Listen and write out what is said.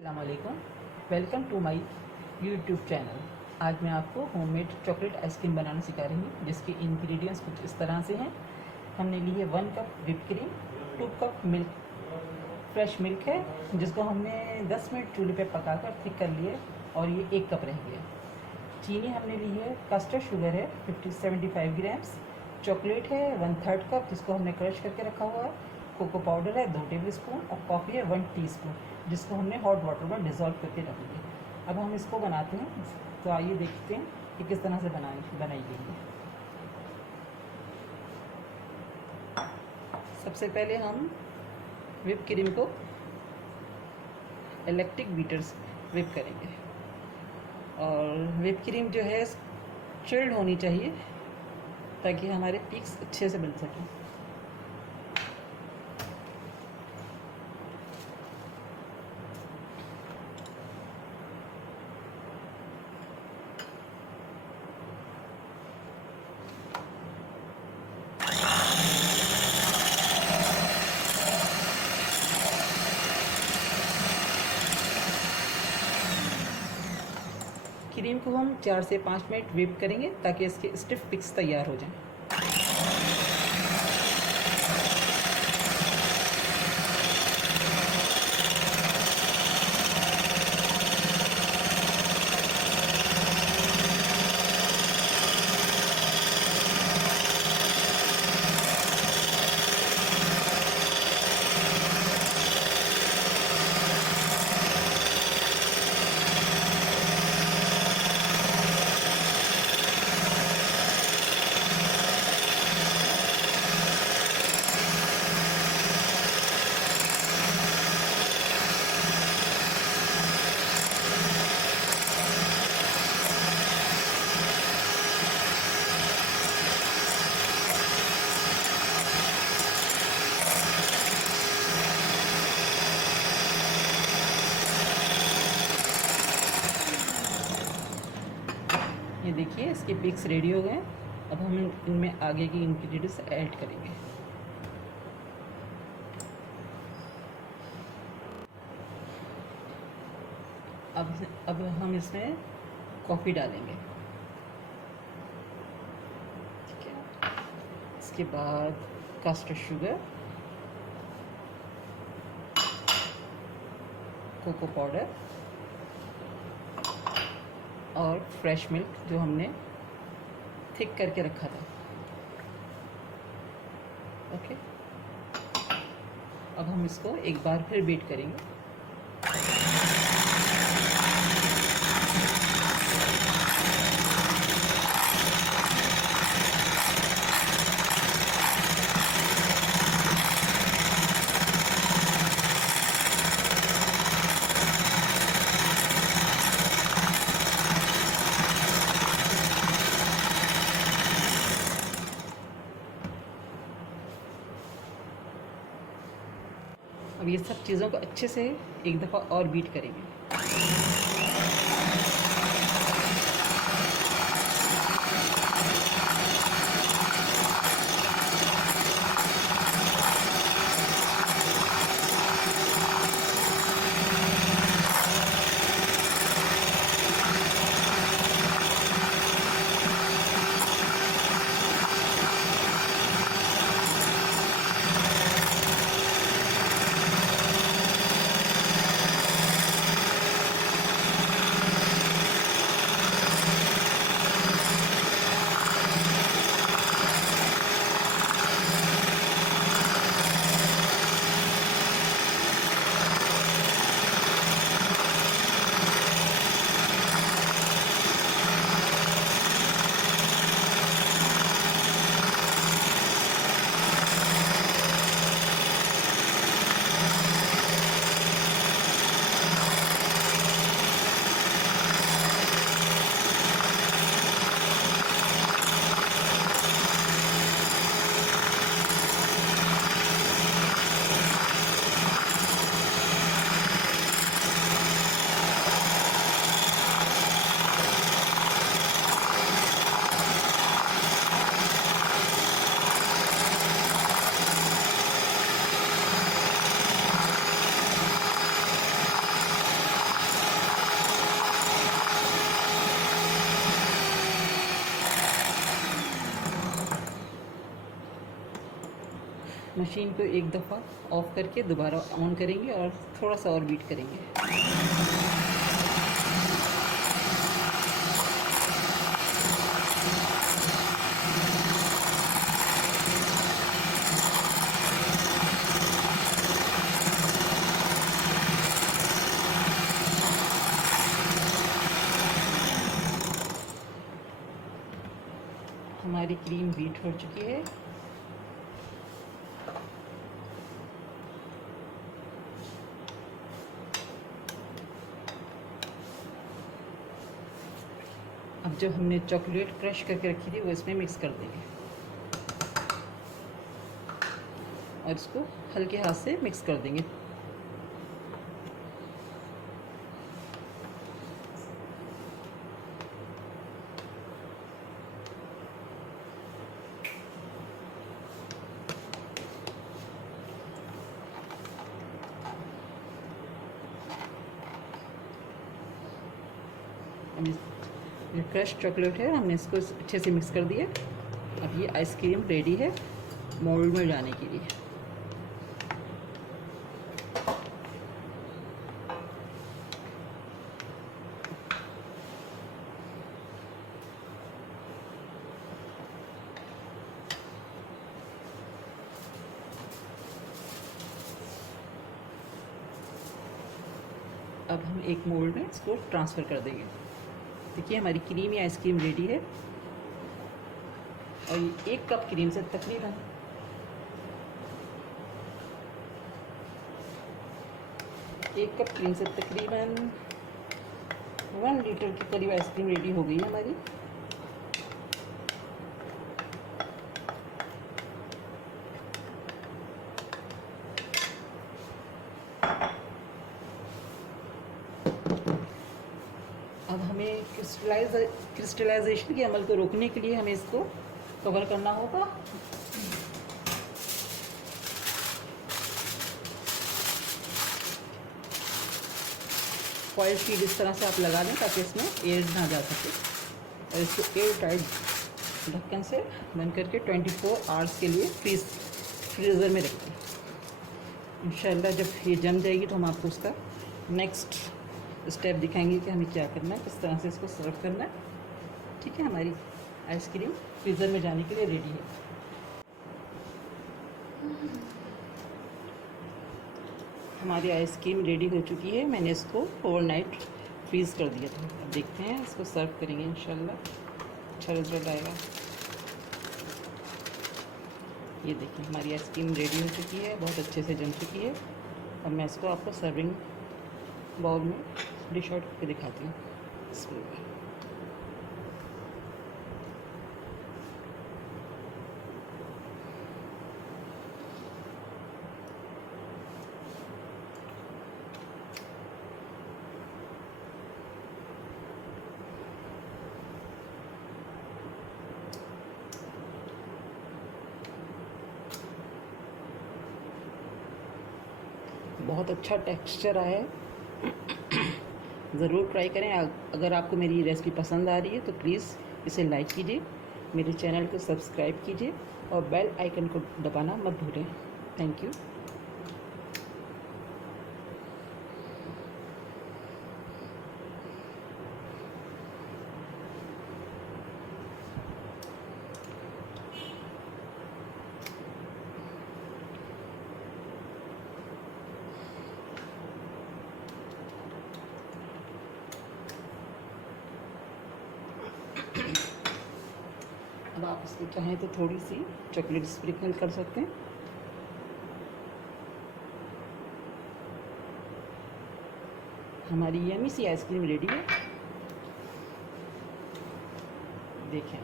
अस्सलामुअलैकुम। Welcome to my YouTube channel. आज मैं आपको होममेड चॉकलेट आइसक्रीम बनाना सिखा रही हूँ, जिसके इंग्रेडिएंट्स कुछ इस तरह से हैं। हमने ली है 1 cup whip cream, 2 cup milk, fresh milk है जिसको हमने 10 मिनट चूल्हे पे पकाकर थिक कर लिए और ये 1 कप रह गया। चीनी हमने ली है, कस्टर्ड शुगर है 75 ग्राम्स, चॉकलेट है 1/3 कप जिसको हमने क्रश करके रखा हुआ है, कोको पाउडर है 2 टेबल स्पून और कॉफ़ी है 1 टीस्पून जिसको हमने हॉट वाटर में डिज़ोल्व करके रख लिया। अब हम इसको बनाते हैं, तो आइए देखते हैं कि किस तरह से बनाई गई है। सबसे पहले हम व्हिप क्रीम को इलेक्ट्रिक बीटर से व्हिप करेंगे और व्हिप क्रीम जो है चिल्ड होनी चाहिए ताकि हमारे पीक्स अच्छे से बन सकें। क्रीम को हम 4 से 5 मिनट व्हिप करेंगे ताकि इसके स्टिफ पिक्स तैयार हो जाएं। ये देखिए इसके पिक्स रेडी हो गए। अब हम इनमें आगे की इंग्रेडिएंट्स ऐड करेंगे। अब हम इसमें कॉफ़ी डालेंगे, ठीक है। इसके बाद कस्टर्ड शुगर, कोको पाउडर और फ्रेश मिल्क जो हमने थिक करके रखा था। ओके, अब हम इसको एक बार फिर बीट करेंगे। अब ये सब चीज़ों को अच्छे से एक दफ़ा और बीट करेंगे। मशीन को एक दफ़ा ऑफ करके दोबारा ऑन करेंगे और थोड़ा सा और बीट करेंगे। हमारी क्रीम बीट हो चुकी है। अब जो हमने चॉकलेट क्रश करके रखी थी वो इसमें मिक्स कर देंगे और इसको हल्के हाथ से मिक्स कर देंगे। ये क्रश चॉकलेट है, हमने इसको अच्छे से मिक्स कर दिया। अब ये आइसक्रीम रेडी है मोल्ड में जाने के लिए। अब हम एक मोल्ड में इसको ट्रांसफ़र कर देंगे। देखिए हमारी क्रीमी आइसक्रीम रेडी है और ये 1 कप क्रीम से तकरीबन 1 लीटर के करीब आइसक्रीम रेडी हो गई है हमारी। अब हमें क्रिस्टलाइजेशन के अमल को रोकने के लिए हमें इसको कवर करना होगा। फॉइल शीट इस तरह से आप लगा दें ताकि इसमें एयर ना जा सके और इसको एयर टाइट ढक्कन से बंद करके 24 आवर्स के लिए फ्रीज़र में रखें। इंशाल्लाह जब ये जम जाएगी तो हम आपको उसका नेक्स्ट स्टेप दिखाएंगे कि हमें क्या करना है, किस तरह से इसको सर्व करना है। ठीक है, हमारी आइसक्रीम फ्रीज़र में जाने के लिए रेडी है। हमारी आइसक्रीम रेडी हो चुकी है। मैंने इसको ओवरनाइट फ्रीज़ कर दिया था। अब देखते हैं, इसको सर्व करेंगे इंशाल्लाह अच्छा रिजल्ट आएगा। ये देखिए हमारी आइसक्रीम रेडी हो चुकी है, बहुत अच्छे से जम चुकी है। अब मैं इसको आपको सर्विंग बाउल में डिश आउट करके दिखाती हूँ। बहुत अच्छा टेक्सचर आया है, ज़रूर ट्राई करें। अगर आपको मेरी रेसिपी पसंद आ रही है तो प्लीज़ इसे लाइक कीजिए, मेरे चैनल को सब्सक्राइब कीजिए और बेल आइकन को दबाना मत भूलें। Thank you. अब आप इसको चाहें तो थोड़ी सी चॉकलेट स्प्रिंकल कर सकते हैं। हमारी यम्मी सी आइसक्रीम रेडी है। देखें।